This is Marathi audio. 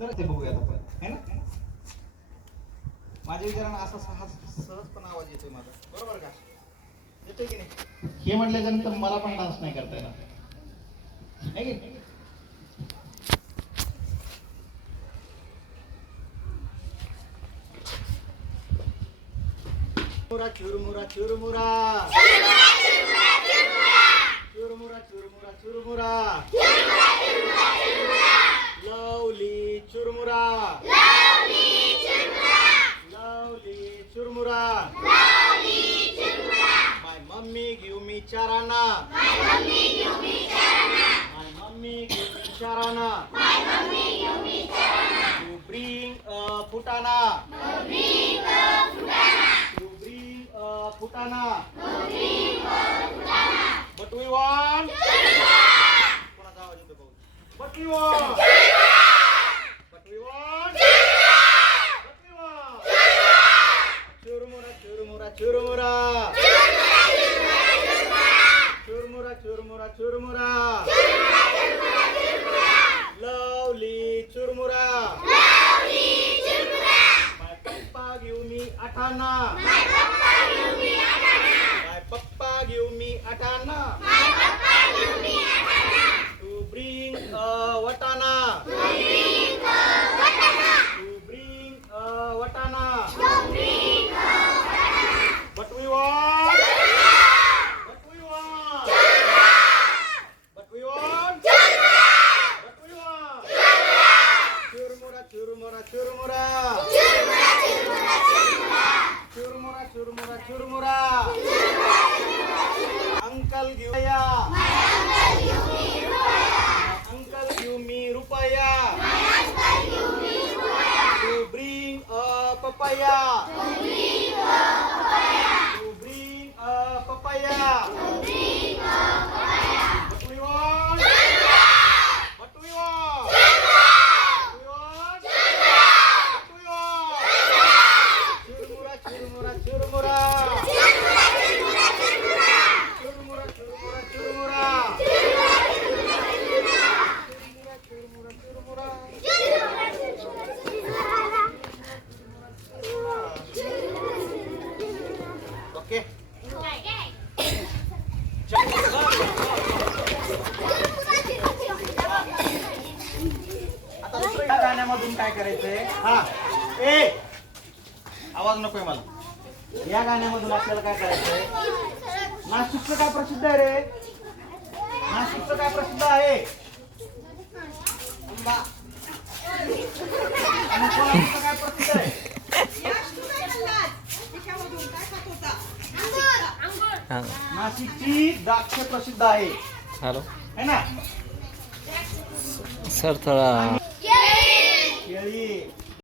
तर ते बघूयात आपण, है ना? माझ्या विचारानं असा सहजपणा आवाज येतोय माझा, बरोबर का? येतोय की नाही? हे म्हटल्यानंतर मला पण डान्स नाही करता येणार, है की नाही? चुरमुरा चुरमुरा चुरमुरा चुरमुरा चुरमुरा लवली चुरमुरा लवली चुरमुरा My mummy give me charana My mummy give me charana You bring a putana Putana. But we want. कोणाचा आवाज येतो बघू. But we want. But we want. But we want. Churmura चुरमुरा चुरमुरा. चुरमुरा चुरमुरा Churmura. Lovely Churmura. My papa give me atana. My papa give me atana. To bring a watana. But we want. But we want. But we want. But we want. Churmura churmura churmura. Churmura churmura churmura. Uncle give me Uncle give me rupaya. To bring a papaya. To bring a papaya. What we want? What we want? What we want? What we want? Churmura churmura churmura. Churmura churmura churmura. Churmura churmura churmura. Okay. आता दुसऱ्या गाण्यामधून काय करायचंय? हा ए आवाज नकोय मला. या गाण्यामधून आपल्याला काय करायचंय? नाशिकचं काय प्रसिद्ध आहे रे? नाशिकचं काय प्रसिद्ध आहे? आंबा. आणि कोल्हापूरचं काय प्रसिद्ध आहे? नाशिकची द्राक्ष प्रसिद्ध आहे. हॅलो है ना सर, थोडा